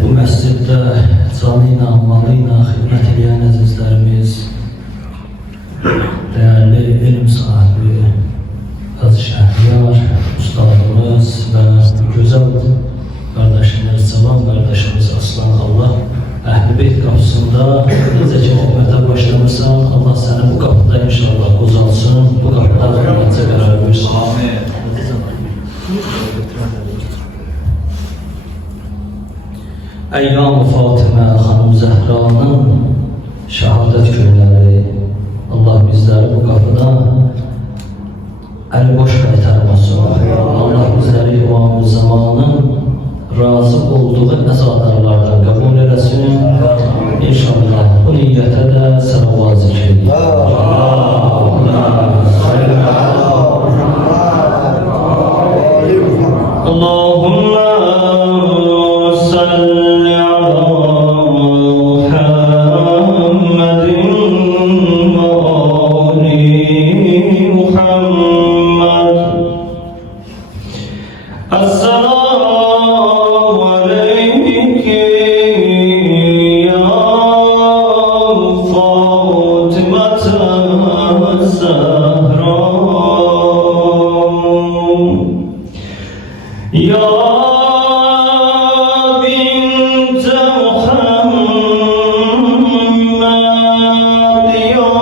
Bu məsciddə canı ilə, malı ilə xidmət edən əzizlərimiz, değerli ilim sahibi, Hacı Şəhriyar, ustadımız və gözəl kardeşimiz, Cavan kardeşimiz Aslan, Allah Əhl-i Beyt qapısında necə ki xidmətə başlamışsan, Allah səni bu qapıda inşallah qozalsın, bu qapıda xidmətə qərar versin. Amin. Əyyam-ı Fatimə xanım Zəhranın şəhadət günləri, Allah bizləri bu qapıda əli boş qaytarmasın. Allah bizləri İmam-ı Zamanın razı olduğu əzadarlardan qəbul eləsin. İnşallah bu niyyətə də səlavat zikr edin. Allahümme salli ala Muhammedin ve ali Muhammed. Esselamu aleyke ya Fatimata Zahra. Ya binte Muhammed, ya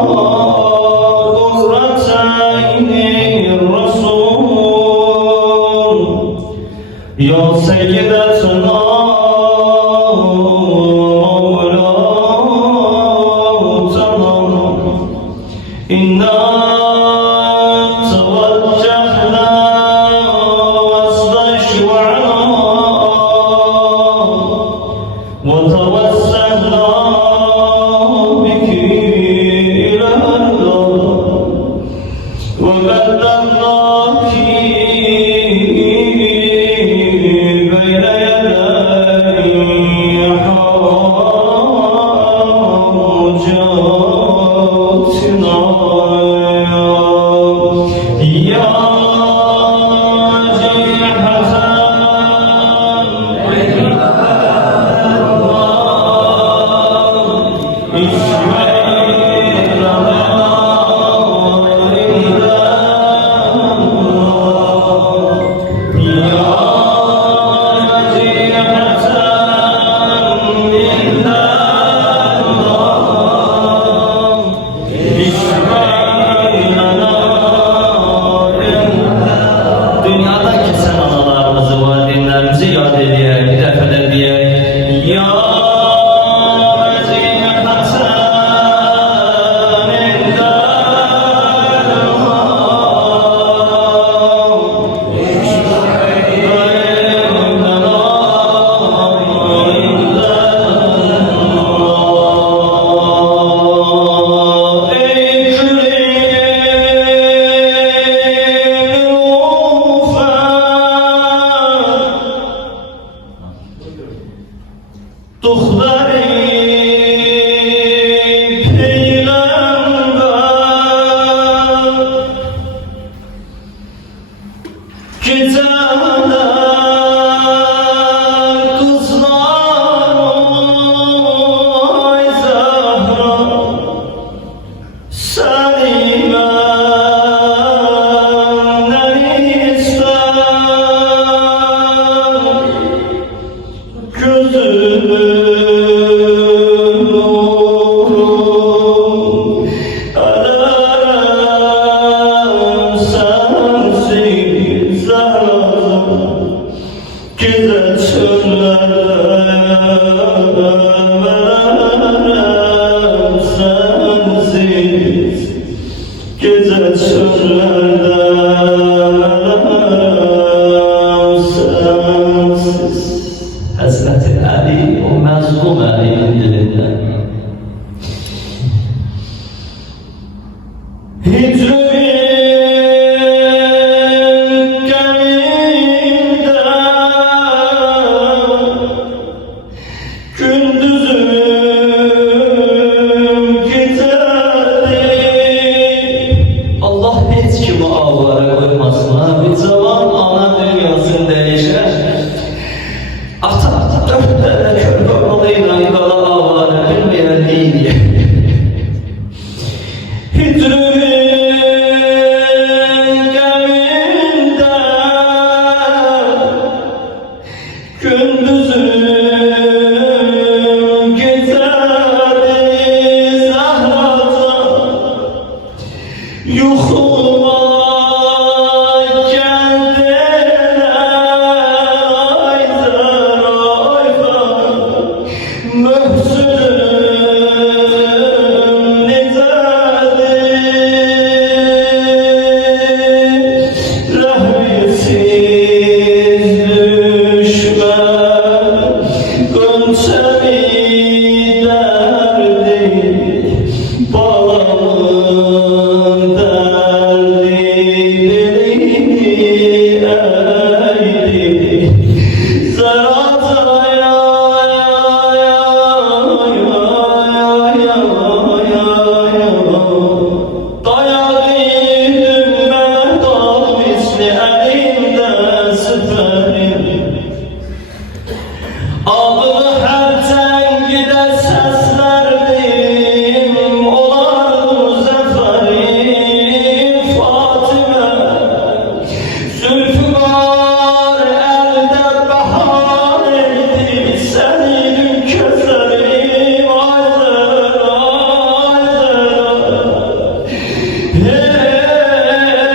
Kurratayni Rasul, ya Seyyidatuna Mevlatana, inna tevajjahna وتوسلنا بك إلى الله وقدمناك بين يدي حاجاتنا يا Hazreti Ali o mazlum Ali'nin dilinden Hicri Zülfüqar əldə bahar eydi, sənin közlərim aydın, aydın. Hey dərəyəm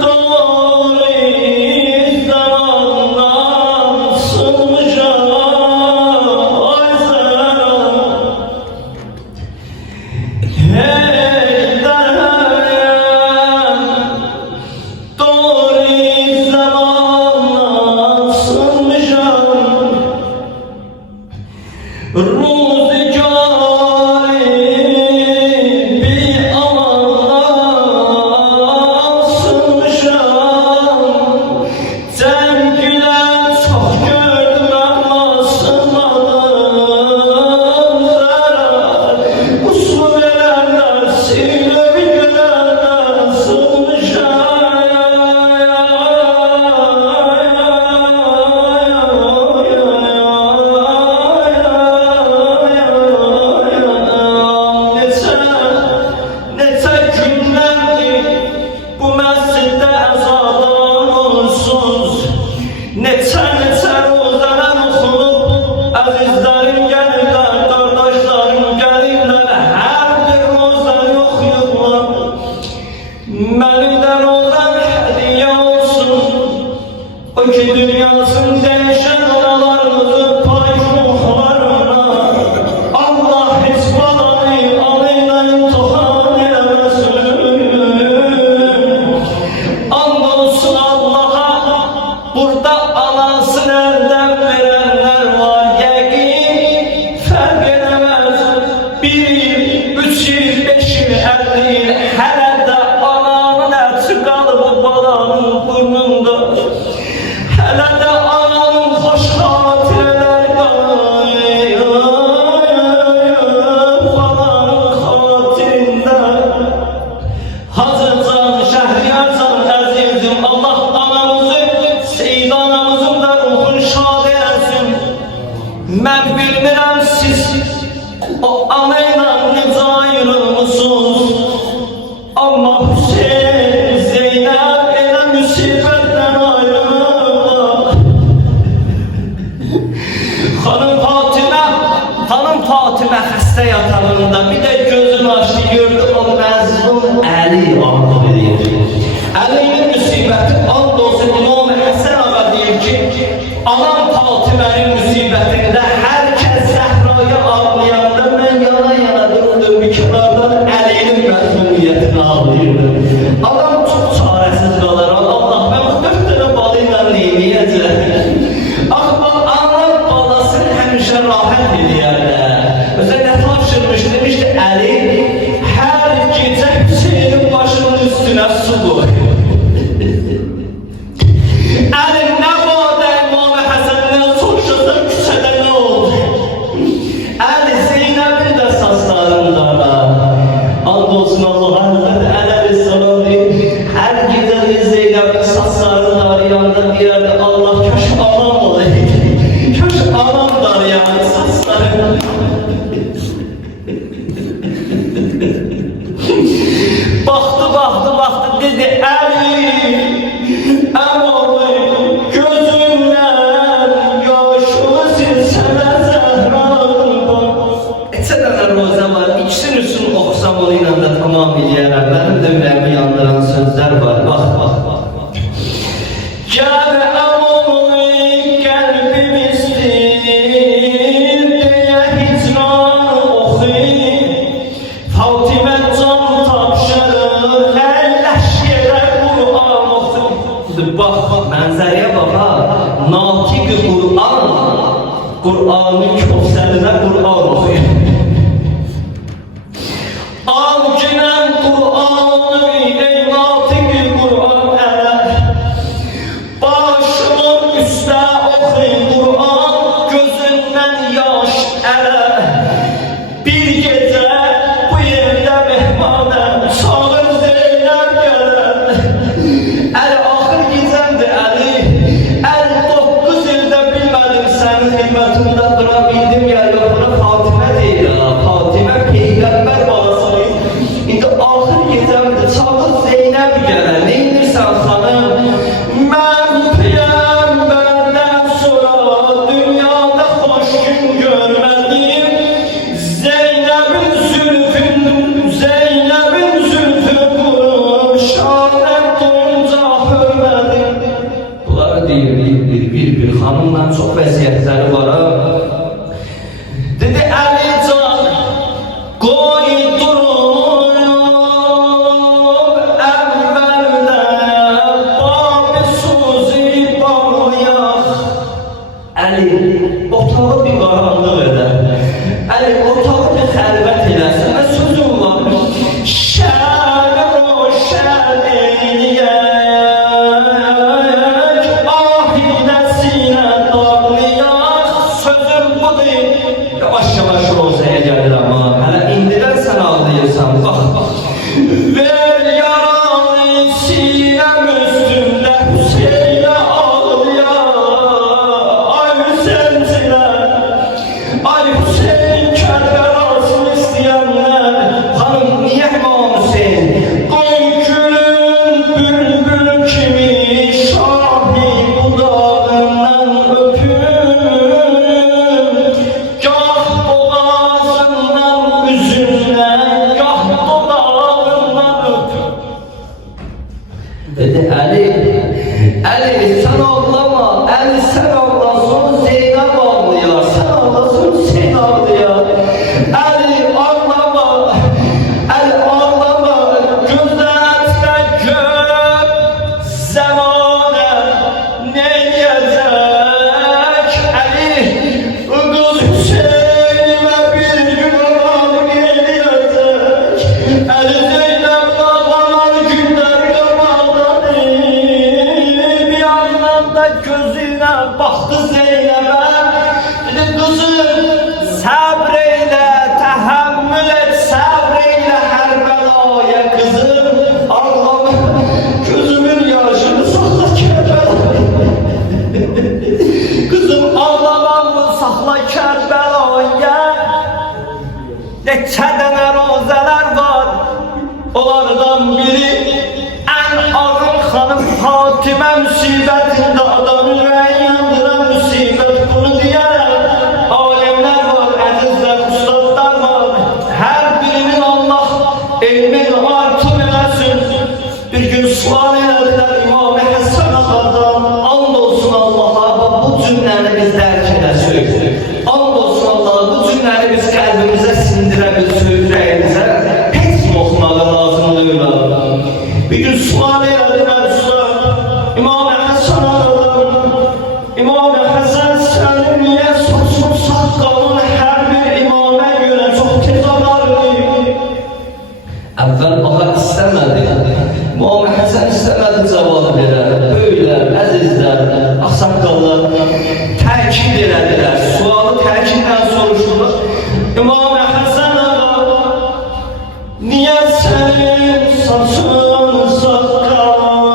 doğru zamandan sığmışam, aydın. Hey dünyasın değişen oralarımızı paylaşmalarına Allah hesbalarını aleyna imtihan eylemesin. Andolsun Allah'a burada anasını elden verenler var. Yakin fark edemez. 1 yıl, 3 yıl, 5 yıl, 50 yıl hele de ananın eti kalıp balanın burnunda. Hele de anamın hoş hatireler balanın hatirinde. Hazırcan, Şehriyarcan, azizim, Allah anamızı, Seyid anamızın da ruhunu şad eylesin. Ben bilmirəm siz o anayla necə ayrılmışsınız. Amma Hüseyin, Zeynep elə müsibətdən ayrılır. Hanım Fatimə xəstə yatağında bir də gözünü açdı, gördü o məzlum Əli ağlı deyir. Əlinin müsibəti and olsun İmam Həsən ağa deyir ki, anam Fatimənin müsibətində hər kəs Zəhraya ağlayanda mən yana dururdum bir kənardan Əlinin məzlumiyyətini ağlayırdım. Adam çox çarəsiz qalır. Allah mən bu 4 dənə balıyla neyləyəcəm? Axı ana balasını həmişə rahat eləyərlər. Özə nə tapşırmış demişdi Əli hər gecə Hüseynin başının üstünə su qoy. Əli nə vadə İmam Həsəndən soruşasan küçədə nə oldu? Əli Zeynəbin də saçlarında var. And olsun Allah Həzrət Əli salam deyir. Hər gecə Zeynəbin saçlarında arayanda deyərdi Allah kaş anam olaydı. Kaş anam da arayan saçlarında. Baxdı dedi Əli əmoğlu gözümdən yaşını silsənə Zəhranın. Etsə dənə rozə var, ikisinin üstünü oxusam onu ilə də tamam eləyərəm. Mənim də ürəyimi yandıran sözlər var, bax. Gəl əmoğlu qəlbim istir, deyə hicran oxuyur. Fatimə can tapşırır, əlləş yerə Qur'an oxuyur. Bax, mənzərəyə bax ha, natiq-i Qur'an'ın köksəlinə Qur'an oxuyur. Al günəm Qur'an'ı ey natiq-i Qur'an ələ, başımın üstə oxuyur Qur'an, gözündən yaş ələ. Bir gecə bu yerdə mehmanəm, çağır Zeynəb gələn. Əli axır gecəmdir Əli, 59 ildə bilmədim sənin xidmətində dura bildim ya yox, buna Fatimə deyirəm. Hanımla çok vəziyyətləri var. Dedi Əli can, qoy durub əvvəldə babi suzi bağlayaq. Əli otağı bir qaranlıq edər. Əli otağı bir xəlvət eləsin və sözüm var. Şəri roşən eləyək, ahidə sinə dağlayaq. Sözüm budur. Yavaş-yavaş rozaya gəlir amma hələ indidən sən ağlayırsan. Bax, bax. Ver yaralı sinəm üstündə Hüseynə ağlayaq. Ay Hüseynçilər, ay Hüseyn Kərbəlasını istəyənlər. Xanım, niyə İmam Hüseyn? Qoy gülün bülbül kimi şahi budağından öpüm. Gah boğazından üzündən, gah dodağından öpüm. Dedi Əli, Əli sən ağlama, Əli sən ağlasın Zeynəb ağlayar, sən ağlasın Hüseyn ağlayar. Əli ağlama, Əli ağlama, gözətlə gör zəmanə neyəcək. Əli, qız Hüseynimə bir gün ağam eləyəcək. Əli Zeynəb ağlanan günlər qabaqdadır. Bir yandan da gözünə baxdı Zeynəbə. Dedi qızım səbr eylə, təhəmmül et, səbr eylə hər bəlaya qızım. Ağlama, gözümün yaşını saxla Kərbəlaya. Kızım ağlamamı saxla Kərbəlaya. Neçə dənə rozələr var, onlardan biri ən ağır xanım Fatimə müsibətində adam ürəyi yandıran müsibət. Bunu deyərəm, alimlər var, əzizlər, ustadlar var. Hər birinin Allah elmin artır eləsin. Bir gün sual elədilər İmam-ı Həsən ağadan. And olsun Allah'a, bu cümləni biz dərk edəsirik. And olsun Allah'a, bu cümləni biz qəlbimizə sindirə bilsək, ürəyimizə heç mi oxumağı lazım deyil. Bir gün sual elədilər usta, İmam-ı Həsən ağadan. İmam-ı Həsən sənin niyə saçın saqqalın hər bir imamə görə çox tez ağarır? Əvvəl baxar istəmədi. İmam-ı Həsən istəmədi cavab verər. Böyüklər, əzizlər, ağsaqqallar təkid elədilər. Sualı təkidlə soruşurlar. İmam-ı Həsən ağa, niyə sənin saçın saqqalın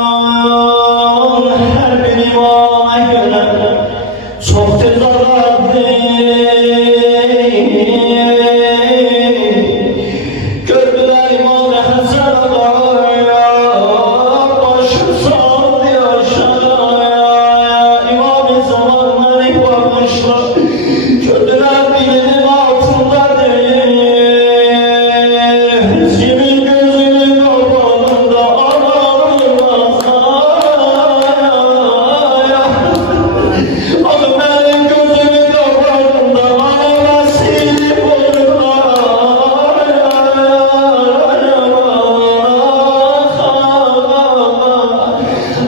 hər bir imamə görə çox tez ağardı? Gördülər İmam-ı Həsən ağaya, başı sallıyor aşağıya. İmam-ı zamanları bakmışlar, gördülər dilinin altındadır. Kimin gözünün kapağında ağlamaz ağaya. Adı benim gözümün kapağında ağlamaz silip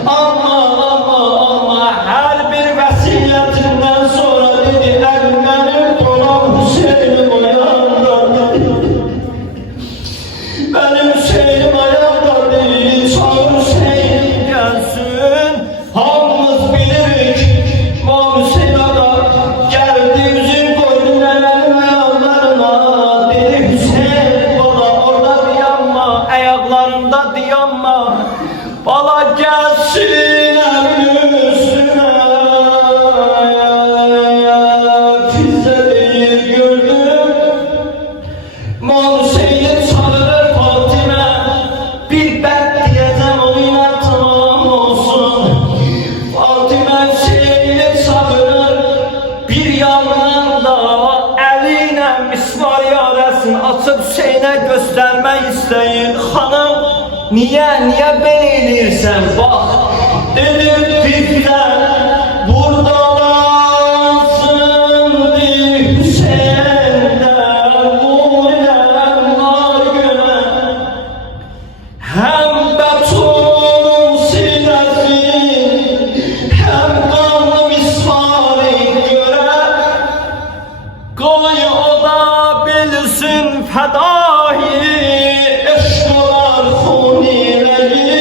Ama her bir vəsiyyətindən sonra dedi Əlimənim dolan Hüseynim ayağımdadır. Benim Hüseynim ayağımdadır. Çağır Hüseyin gelsin. Hamımız bilirik. İmam Hüseyin ağa geldi yüzün koydu nelerin ayaklarına. Dedi Hüseyin bana orada dayanma, ayaklarında dayanma. Bala gelsin emin üstüne. Pizze değil gördüm. İmam Hüseyin çağırır Fatime. Bir ben diyeceğim onunla tamam olsun. Fatime Hüseyin'i çağırır. Bir yandan da eliyle mismar yarasını açıp Hüseyin'e göstermek isteyin. Hanım niye böyle eləyirsən? Bak dedim bizler buradalar. hem betonun sinesi, hem kanlı misvari göre, koy o da bilsin fedahi, eşk olar hunileri.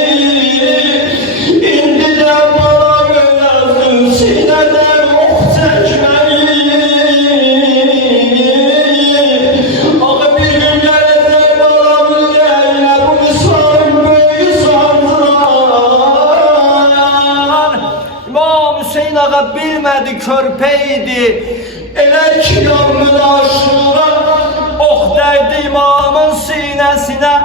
İndi de bana görezdin sineden ok çekmeyi. Ağı bir gün gelecek bana müjdeyle, bu misvarın böyü sandılar. İmam Hüseyin ağa bilmedi körpeydi, elə ki yanmın aşura, ox dəydi imamın sinəsinə,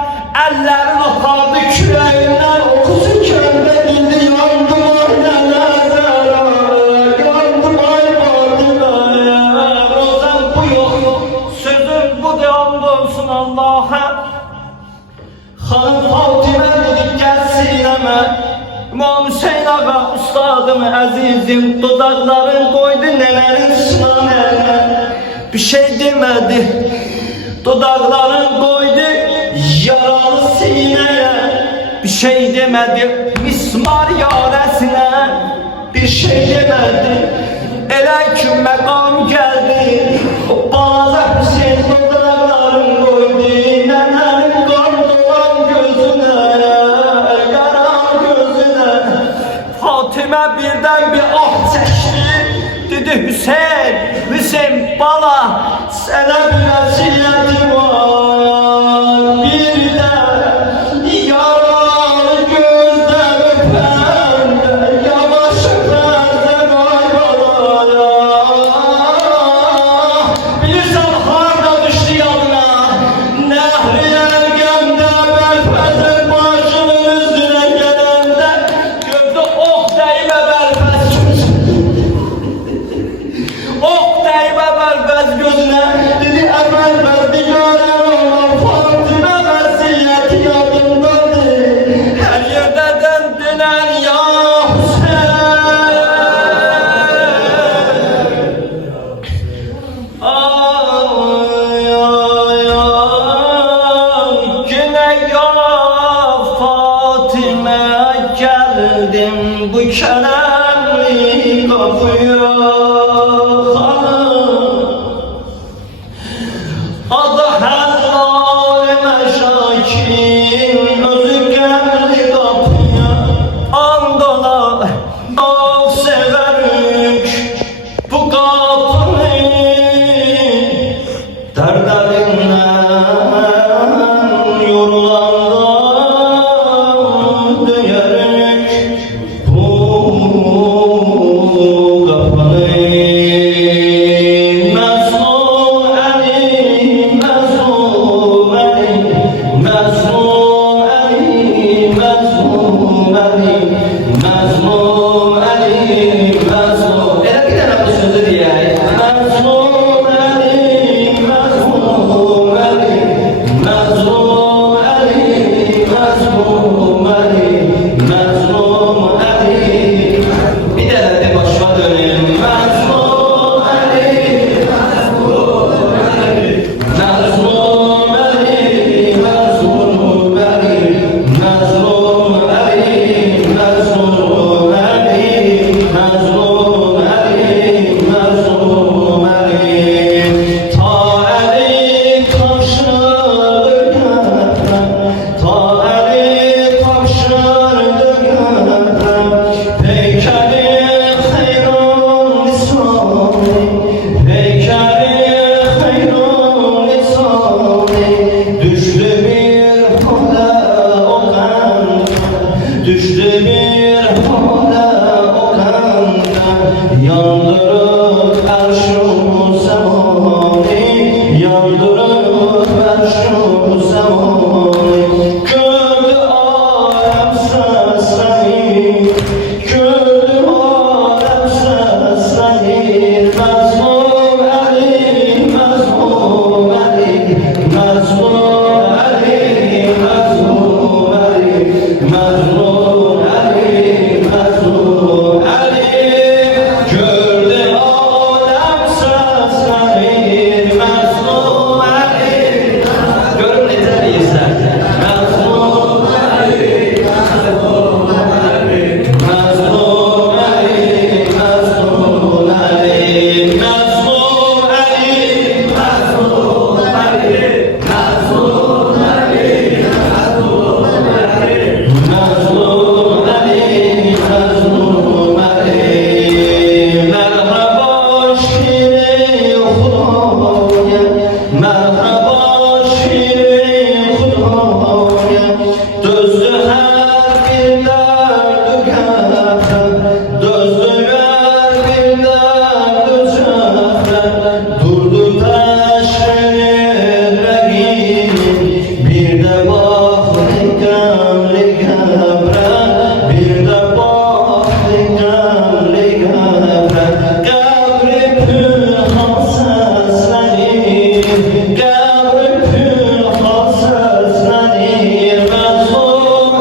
əllərin apardı kürəyindən, oxusu kəndə indi yandım ay nənəzərə, yandım ay vadilərə. Rozan bu yox, sözüm bu devamlı olsun Allah'a. Xanım Fatimə dedik gəl sinəmə, İmam Hüseyin ağa ustadım əzizim, dodaqların koydu nelerin sınan eline. Bir şey demedi, dodaqların koydu yaralı sineye. Bir şey demedi mismar yaresine, bir şey demedi. Elə ki məqam geldi, bana Hüseyin dodaqların koydu nelerin kan dolan gözüne. Fatıma birden bir ah çekti, dedi Hüseyin, Hüseyin bala, sana bir vəsiyyətim var. Bir de yaralı gözden öpəndə, yavaş öpərdən ay balaya. Bilirsən harda düşdü yadına, Nəhri Ərgəmdə Bəlfəzin başının üstünə gələndə, gördü ox dəymə Bəlfəz gözünə, dedi əvvəl bəzdigarən olan Fatıma vəsiyyəti yadındadır. Hər yerdən dinən ya Hüseyin. Ay ay ay, günə ya Fatıma gəldim bu kərəmli qapıya. Adı həllal məşakin, özü qəmli qapıya. And ola, çok severik bu qapını, dərdlərindən yorulanda döyərik bu qapını. Mazlum Dözdü her bir derdü kefren, dözdü her bir derdü çefren, durdu teşrif regin, bir de baktı gemli gebre, bir de baktı gemli gebre, gebri püha seslenir, gebri püha seslenir, ve son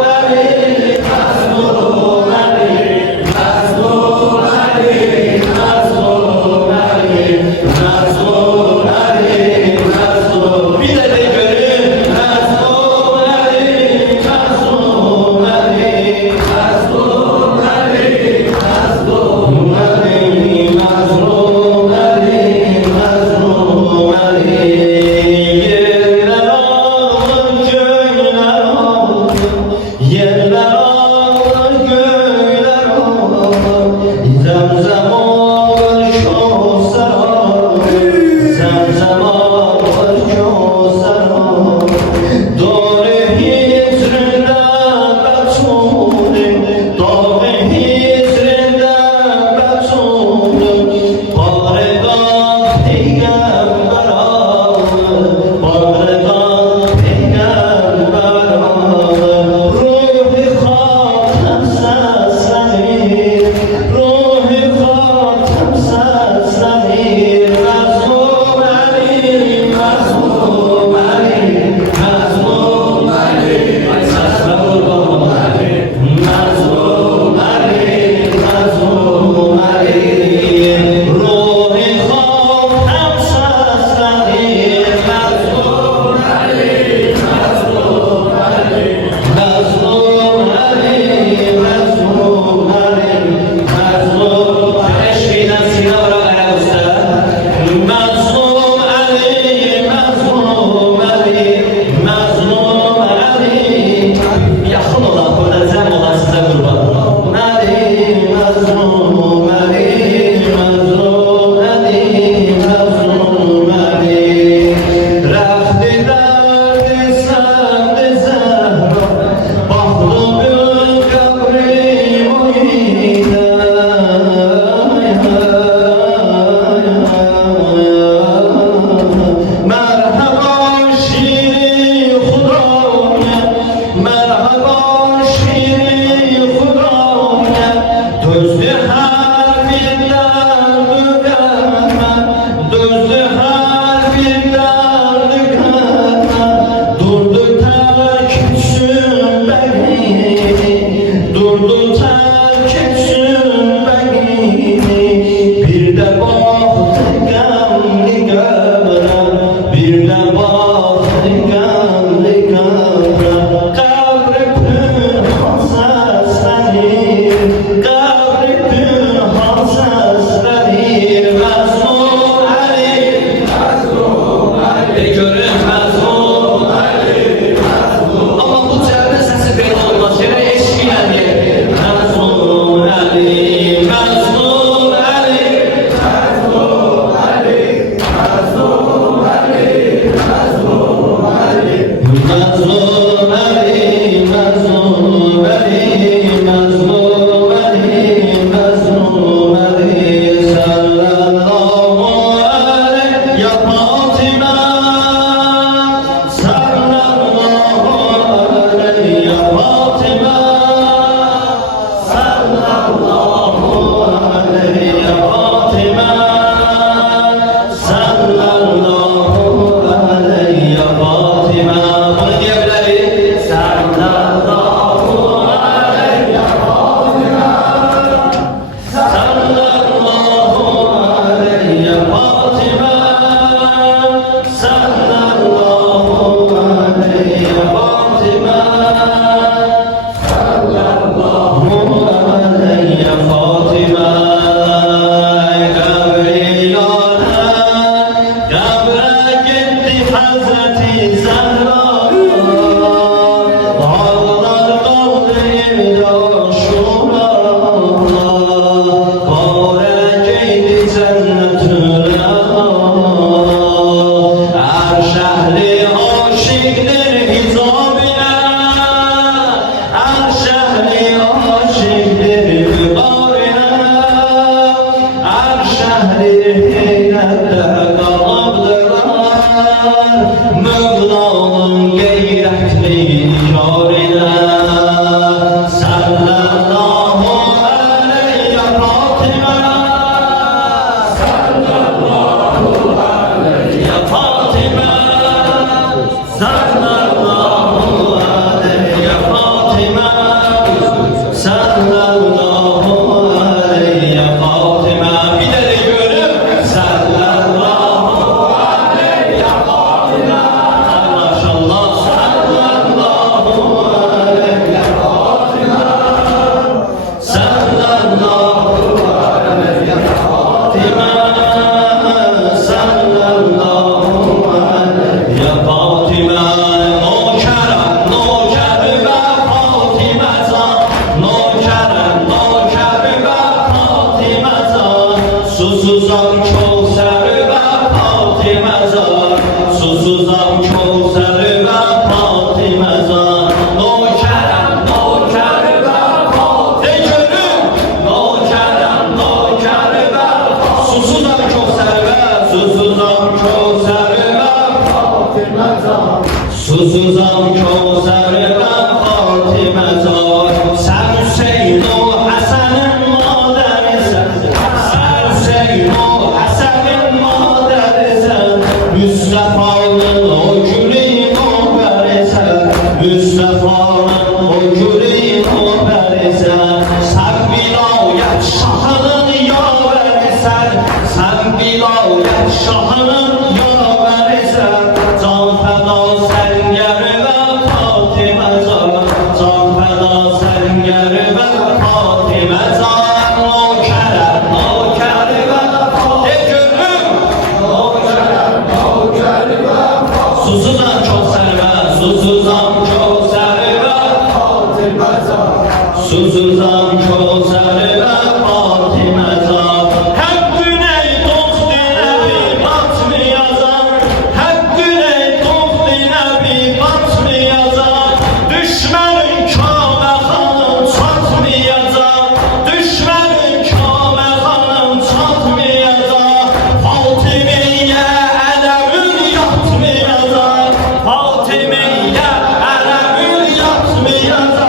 Susuzam Kevser ve Fatime Zar. Sen Hüseyin o Hasan'ın maderisin. Sen Hüseyin o Hasan'ın maderisin. Mustafa'nın o gülün o berisen. Mustafa'nın o gülün o berisen. Sen vilayet şahının yaverisin. Sen vilayet şahının yaverisin. Can feda sen geri ve Fatime Zar. Can feda sen geri ve Fatime Zar. Nökerem, nökeri ve Fatime Zar. Susuzam Kevser ve susuzam Kevser ve Fatime Zar. Susuzam Kevser ve Fatime Zar. Hep güney dostine bir batmayacak. Hep güney dostine bir batmayacak. Düşmanın Kabe hanım satmayacak. Düşmanın Kabe hanım satmayacak. Fatimiye Ələmün yatmayacak. Fatimiye Ələmün yatmayacak.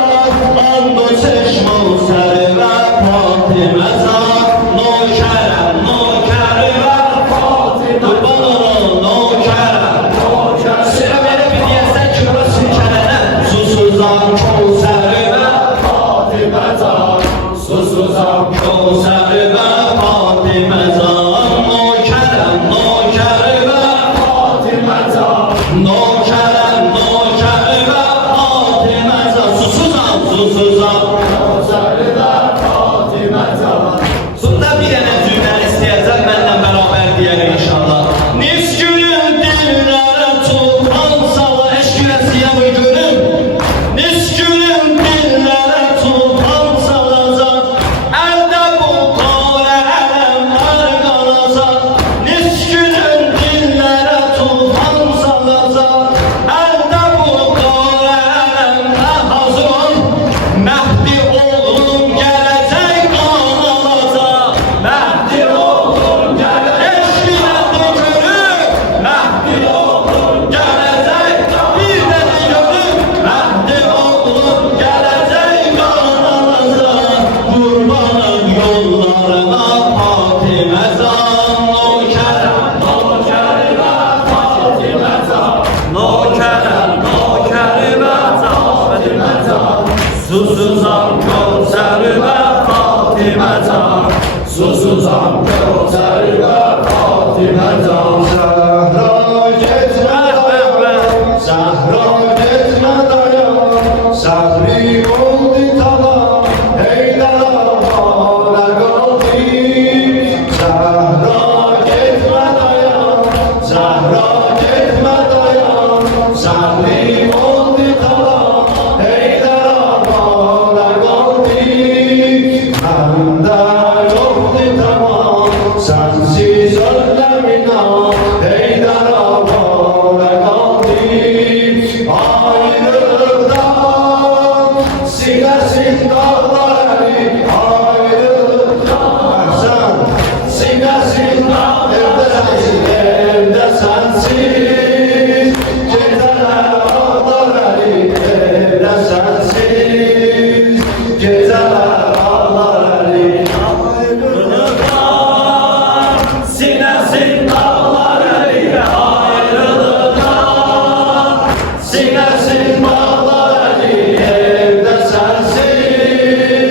Ando çeşme seri ve Fatime Zar. Nökerem, nökeri ve Fatime Zar. Kurban olun, nökerem. Sıra verip diyesen ki burası kelene. Susuzam Kevser ve Fatime Zar. Susuzam Kevser ve Fatime Zar. Nökerem, nökeri ve Fatime Zar. Nökerem, nökeri ve Fatime Zar. Susuzam, susuzam Kevser ve Fatime Zar. Sunda bir dənə cümlə istəyəcək, mənlə bərabər deyək inşallah. Niskülün dillərə tufan sala, eşkürəsiyə bu gülüm. Niskülün dillərə tufan salacaq, əldə bu qara ələmlər qalacaq. Niskülün dillərə tufan salacaq, əldə bu qara ələmlər hazır ol. Məhdi oğlum gələcək qan alacaq. Məhdi oğlum gələcək. Eşkürədi gülüm. Məhdi oğlum gələcək. Bir də gülüm. Məhdi oğlum gələcək qan alacaq. Qurbanın yollarına Fatime Zar. Nökerəm, nökeri və Fatime Zar. Nökerəm, nökeri və Fatime Zar. Susuzam Kevser ve Fatime Zar. Susuzam Kevser ve Fatime Zar. Zahra gitme dayan. Zahri oldu talan. Heydar ağara kaldı. Zahra gitme dayan. Zahra gitme dayan. Zahri oldu talan. Heydar ağara kaldı. Bende yoktu tamam. Sensiz öllemina. Heydar ağara kaldı. Ayrılıktan silersin dağları. Ayrılıktan sen silersin dağları. Evde sensiz geceler ağları. Evde sensiz geceler ağları. Ayrılıktan silersin dağları. Ayrılıktan silersin dağları. Evde sensiz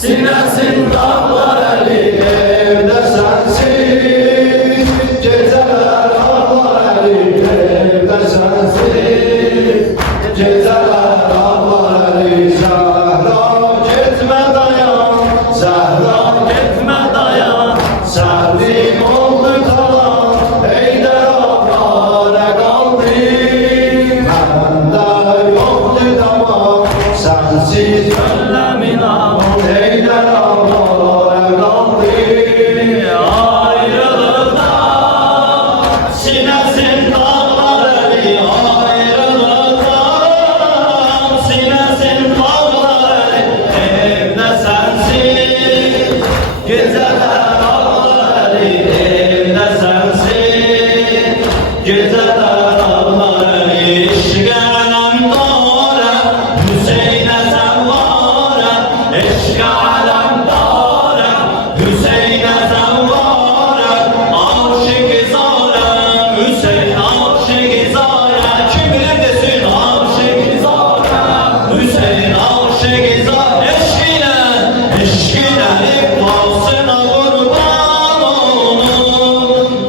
Sinesin dağlar eli evde sensiz. Geceler ağlar eli evde sensiz. Geceler ağlar eli Zahra gitme dayan, Zahra gitme dayan. Sevdiğim oldu kalan Heydər ağlara kaldı. Bende yoktu tamam sensiz gönlümün ağır. Heydər ağlara kaldı. Ayrılıkta sinesin dağlar eli. Ayrılıkta sinesin dağlar eli. Evde sensiz geceler ağlar eli. Evde sensiz geceler ağlar eli. İşgâlem dâre Hüseyin'e zevvâre. İşgâlem dâre Hüseyin'e zevvâre. Aşık-ı zâre Hüseyin aşık-ı zâre. Kim bilir desin aşık-ı zâre Hüseyin aşık-ı zâre. Eşkine iflasına kurban olun.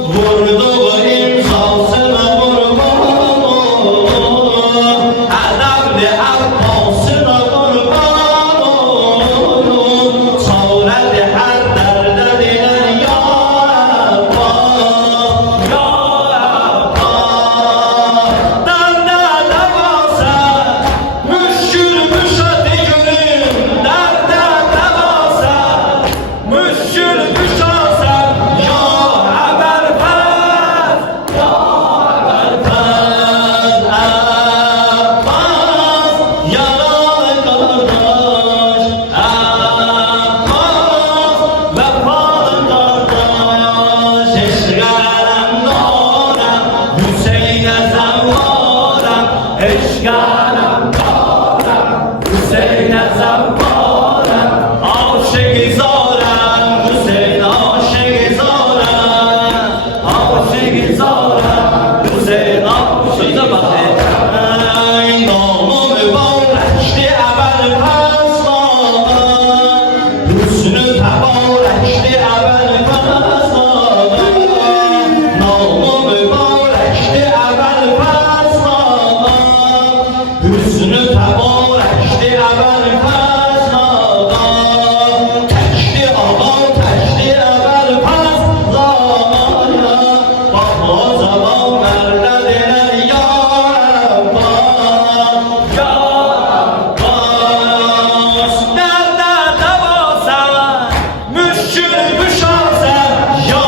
Vurduğu imzasına kurban olun. Adamlı Abbas'ına kurban olun. Savreti her derde dinen ya Abbas, ya Abbas. Derde devasa müşkül müşahede gönül. Derde devasa müşkül müşahede ya Haberfez, ya Haberfez. Abbas yaralı kardeş, Abbas vefalı kardeş. Eşgâlem dâre Hüseyin'e zevvâre. Eşgâlem dâre Hüseyin'e zevvâre. Aşık-ı zâre Hüseyin aşık-ı zâre. Aşık-ı zâre Hüseyin aşık-ı zâre. Ey namı mübarekti evvel feslanı. Hüsnü tebarekti evvel feslanı. Namı mübarekti evvel feslanı. Hüsnü tebarekti evvel feslanı. Teşti ağam teşti evvel feslanı. Bakma zaman merledine ya Abbas, ya Abbas. Derde devasa müşkül müşahede ya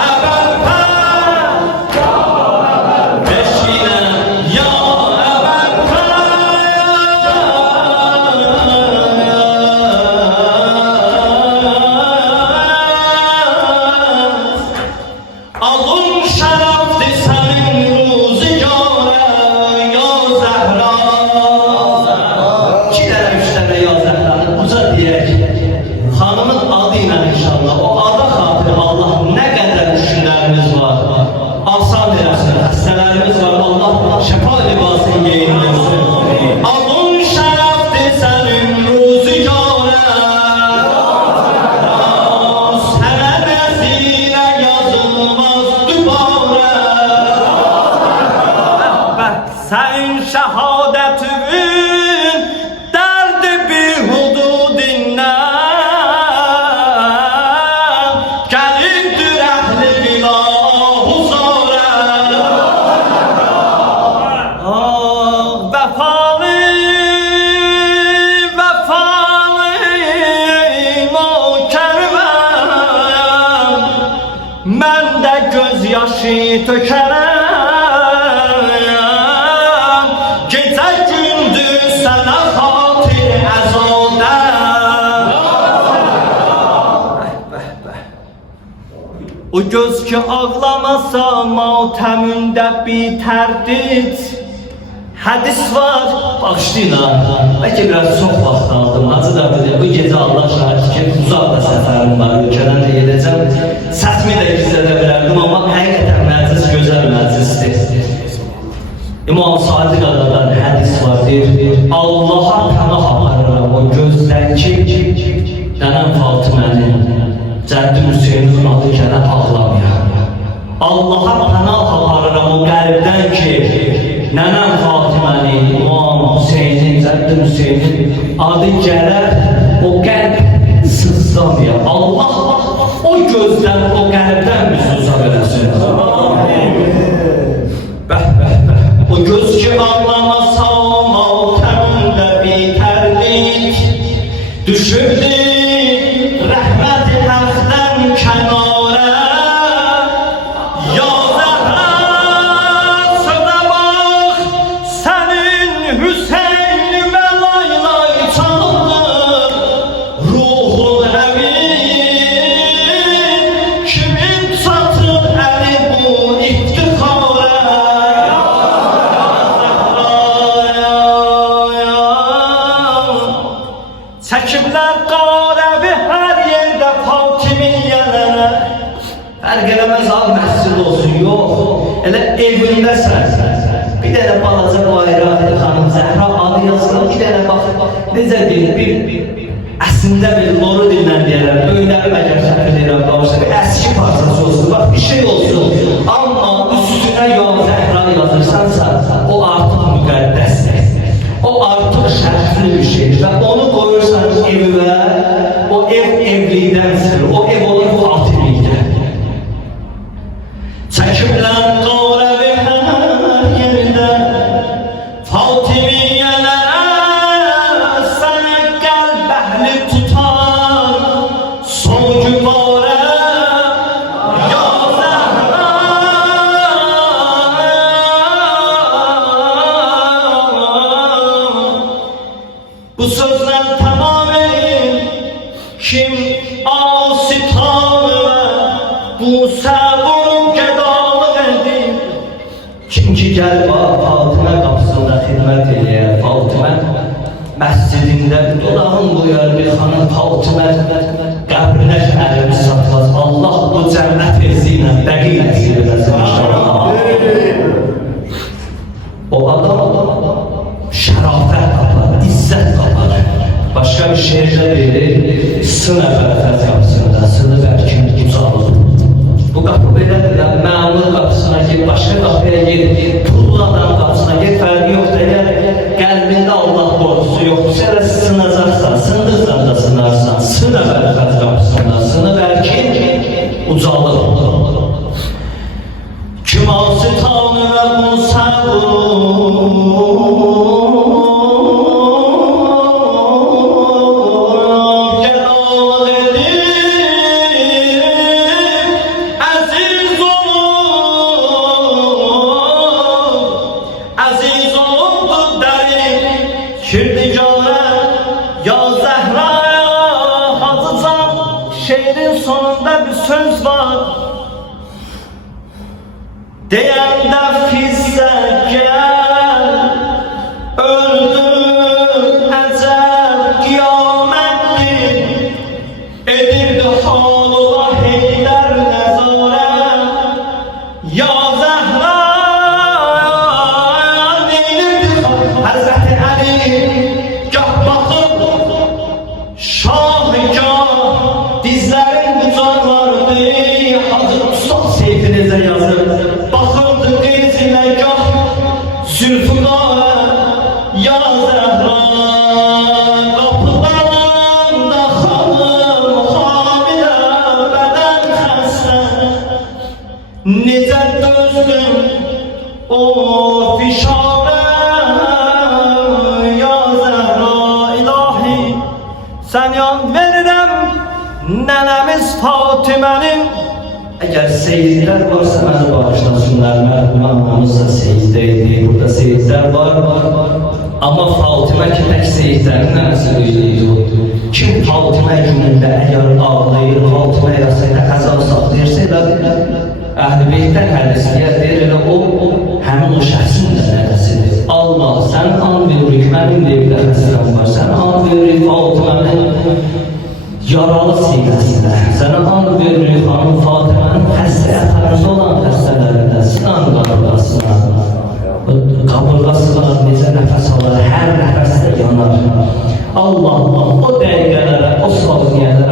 Haberfez, ya Haberfez. Eşkine ya Haberfez. Alın şərəfdir sənin ruzigarə ya Zəhra. İki dənə, üç dənə ya Zəhranı uca deyək. Xanımın adı ilə inşallah, o ada xatiri Allah nə qədər düşünlərimiz var. Asan eləsin, xəstələrimiz var, Allah şəfa libasını geyindirsin. Alın şərəfdir sənin ruzigarə. Sənə nəzirə yazılmaz dübarə. Sən şəhadətün dərdi bir hududindən gəlibdir əhli bilahuzarə. Vəfalı, vəfalı nökərəm. Mən də göz yaşı tökərəm. Gecə gündüz sənə xatir əzadəm. O göz ki ağlamasa matəmündə bitərdid. Hədis var, bağışlayın ha. Bəlkə biraz çox vaxt aldım. Hacı da bilir, bu gecə Allah şahid ki, uzaq da səfərim var, ölkədən də gedəcəm. Səsimi də gizlədə bilərdim, amma həqiqətən məclis gözəl məclisdir. İmam Sadiq adadan hədis var, deyir, Allaha pənah aparıram o gözdən ki, nənəm Fatimənin, Cəddi Hüseynin adı gələn ağlamayam. Allah'a pənah aparıram o qəlbdən ki, nənəm Fatimənin, İmam Hüseynin, Cəddi Hüseynin adı gələr o qəlb sızlamayam. Allah o gözdən, o qəlbdən bizi uzaq eləsin. Bəh, bəh, bəh. O göz ki ağlamasa matəmdə bitərlik, düşürdü rəhmət-i həqdən kənara. Ya Zəhra, sözə bax, sənin Hüseynimə lay lay çaldır. Ruhun əmin, kimin çatır əli bu iftixara. Çəkiblər qarəvi hər yerdə Fatimiyyələrə. Fərq eləməz abi məscid olsun, yox. Elə evindəsən. Bir dənə balaca bayraq xanım Zəhra adı yazılır. Bir dənə bax, necə deyil, əslində bir loru dildən deyərəm. Böyükləri məgər səhv edirəm, davuşda bir əski parçası olsun. Bax, bir şey olsun. Amma üstünə ya Zəhra yazırsansa, o artıq müqəddəsdir. O artıq şərfli bir şeydir və onu qoyursanız evə, o ev evlikdəndir, o ev onun Fatimiyyədir. Çəkiblər qarəvi hər yerdə Fatimiyyələrə, sənə qəlb əhli tutar son gübarə. Ya Zəhra, bu sözler tamam edin, kim asitanı bu səbun gədalı edin. Kim ki gəl Fatimə qapısında xidmət eləyər, Fatimə məscidində dodağın qoyar bir xanım Fatimə qəbrinə əlimi satmaz. Allah bu cənnət ezilə bəqi nəsib edəsin inşallah. O adam şərafət tapar, izzət tapar. Başka bir şehirde verir, sınır Ərəfət qapısında, sınır bəlkə ucalır. Bu qapı belədir ya, məmur qapısına gir, başka qapıya gir, pullu adam qapısına gir, fərqi yoxdur. Əgər qəlbində Allah qorxusu yoxdursa, elə sınacaqsan, sındıqsan da sınarsan, sınır Ərəfət qapısında, sınır bəlkə ucalır. Kim alsı tanrı bu səbun, ya Zəhra, Hacıcan şeirin sonunda bir söz var. Deyəndə fizzə gəl, öldü əcəl qiyamətdir, edirdi halula Heydər nəzarə. Ya Zəhra, neynirdi Həzrəti Əli, gah baxıb şahıgah, dizlərin qucaqlardı, Hacı Ustad seyfinizə yazır. Baxırdı qeyzinə gah zülfüqara. Ya Zəhra, qapılarında xanım hamilə, bədən xəstə, necə dözdüm o fişarə. Ya Zəhra, ilahi sən yan verirəm nənəmiz Fatimənin. Əgər seyidlər varsa məni bağışlasınlar, mərhum anamızsa seyiddəydi, burada seyidlər var. Amma Fatimə ki, tək seyidlərin nənəsi öyləydi. Kim Fatimə günündə əgər ağlayır, Fatimə yasayla əzab saxlayırsa, elə Əhl-i Beytdən hədisiyyə deyir, elə o həmin o şəxsin də nənəsidir. Allah, sən an veririk, mənim deyibdə xəstəm var, sən an veririk Fatimənin yaralı sinəsində, sənə and veririk xanım Fatimənin xəstə yatağınızda olan xəstələrində, sinan qaburğasına, qaburğasına necə nəfəs alır, hər nəfəsdə yanar. Allah, o dəqiqələrə, o saniyələrə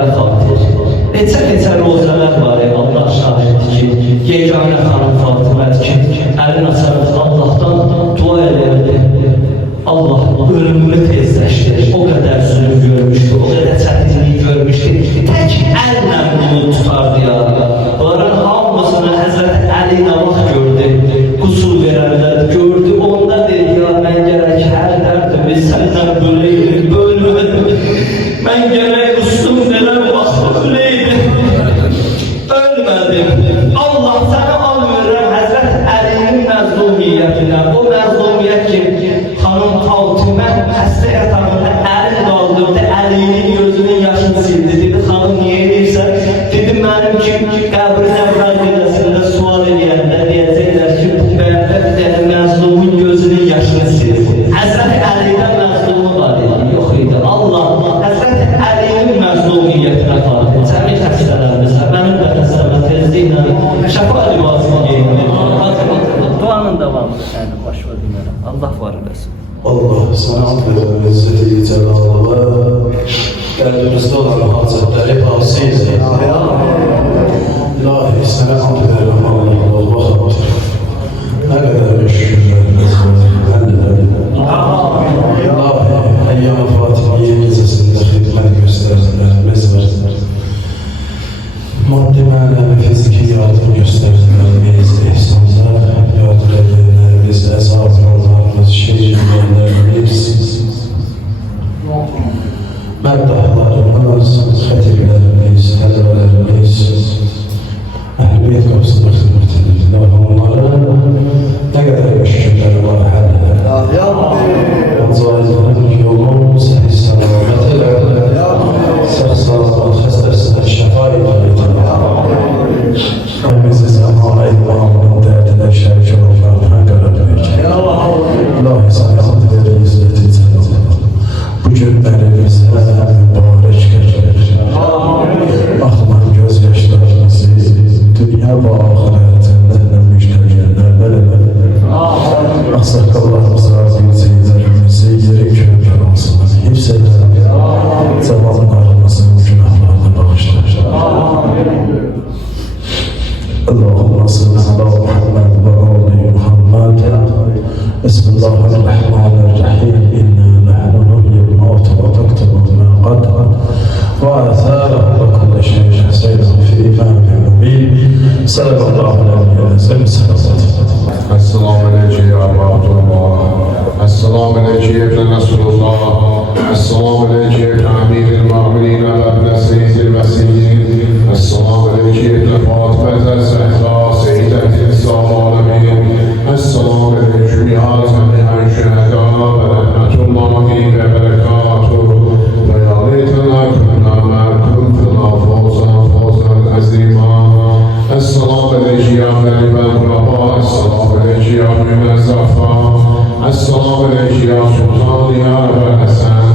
Ben gerek ustum neler vaktim neydi? Ölmedim. Allah sana al verir Hazreti Ali'nin məzlumiyyətine. O məzlumiyyət ki, xanım Fatimə xəstə yatağında əlin qaldırdı, Ali'nin gözünün yaşını sildi. Dedi, xanım niye edirsən? Dedi, mənim ki, qəbrin əvvəl gecəsində sual edəyəndə deyəcəklər ki, bu bəyəndə məzlumun gözünün yaşını sildi. Hazreti Ali'dən məzlumu var idi, yox idi. Allah Hazreti Ali'nin məzlumiyyətinə qaldı. Cəmi xəstələrimizə, mənim də xəstəmə tezliklə şəfa duasını geyindir. Duanın devamını səni başa dinlərəm. Allah var eləsin. Allah sana ve İzzeti Celal'a kalbimizde olan hacetleri hasiyyiz. İlahi sana hamd ederim Allah'a hamd. Ne kadar şükürlerimiz var. İlahi Eyyam-ı Fatihiyye Gecesi'nde hizmet gösterenlerimiz var. Maddi manevi fiziki yardım gösterenlerimiz, ihsanlar, yardım edenlerimiz, esaflarlarımız, şehirlerimiz, meddahlarımız, hatiplerimiz, helvalerimiz, Ehl-i Kapsı'da hizmet edildiler. Onlara ne kadar şükürler var her Zahizlerin yolun seni selamet eyle. Sağ hastasına şefa eyle. Hepimizi sana eyvallah derdine şerif olanlarına karar verecek. İlahi sana hamd eder İzzeti Celal'a. Bu günlerimize mübarek geçer. Ahman gözyaşlarımızı dünya ve ahiretinde müşterilerle aksakallarımıza bilgilerimizi yeri köprü olsun. Hepsine zamanlarımızın günahlarını bağışlar. Allahümme salli ala Muhammed ve ali Muhammed. Bismillahirrahmanirrahim. İnna nahnu nuhyil mevte ve nektubu ma qaddam ve athârehu ve kulle şeyin ahsaynahu fi imâmin mubîn. Sallallahu aleyhi ve sellem. Esselamu aleyke ya Rabballah. Esselamu aleyke ya Resulullah. Esselamu aleyke ya Amiril Mu'minin ve ibn Seyyidil Mesih'in. Esselamu aleyke ya Fatıma Zehra Seyyidetin İslam alemin. Esselamu aleyke ya Cemi'en şehedâ ve rahmetullahi ve berekatuhu. Ve ya leytena kunna ma'akum fina fawzan azîmâ. Esselamu aleyke ya Melimen Kuraba. Esselamu aleyke ya Münezzafa. Esselamu aleyke ya Sultan ya Ebu Hasan.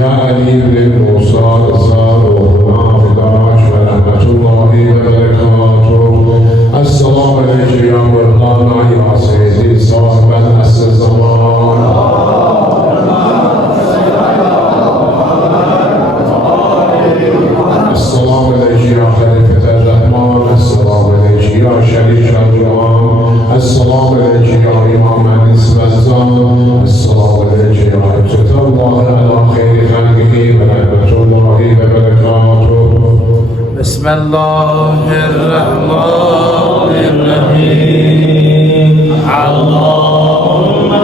Ya Ali ibn Musa Rıza ruhuna fidaş ve rahmetullahi ve berekatuhu. Esselamu aleyke ya Mevlana ya Seyyidi sahiben esr zaman. Esselamu aleyke ya Halifetel Rahman. Esselamu aleyke ya Şerif el-Cihan. Esselamu aleyke ya İmam el-İsvezzan. Esselamu aleyke ya Hüccetallahi ala khayri halkihi ve rahmetullahi ve berekatuhu. Bismillahirrahmanirrahim. Allahümme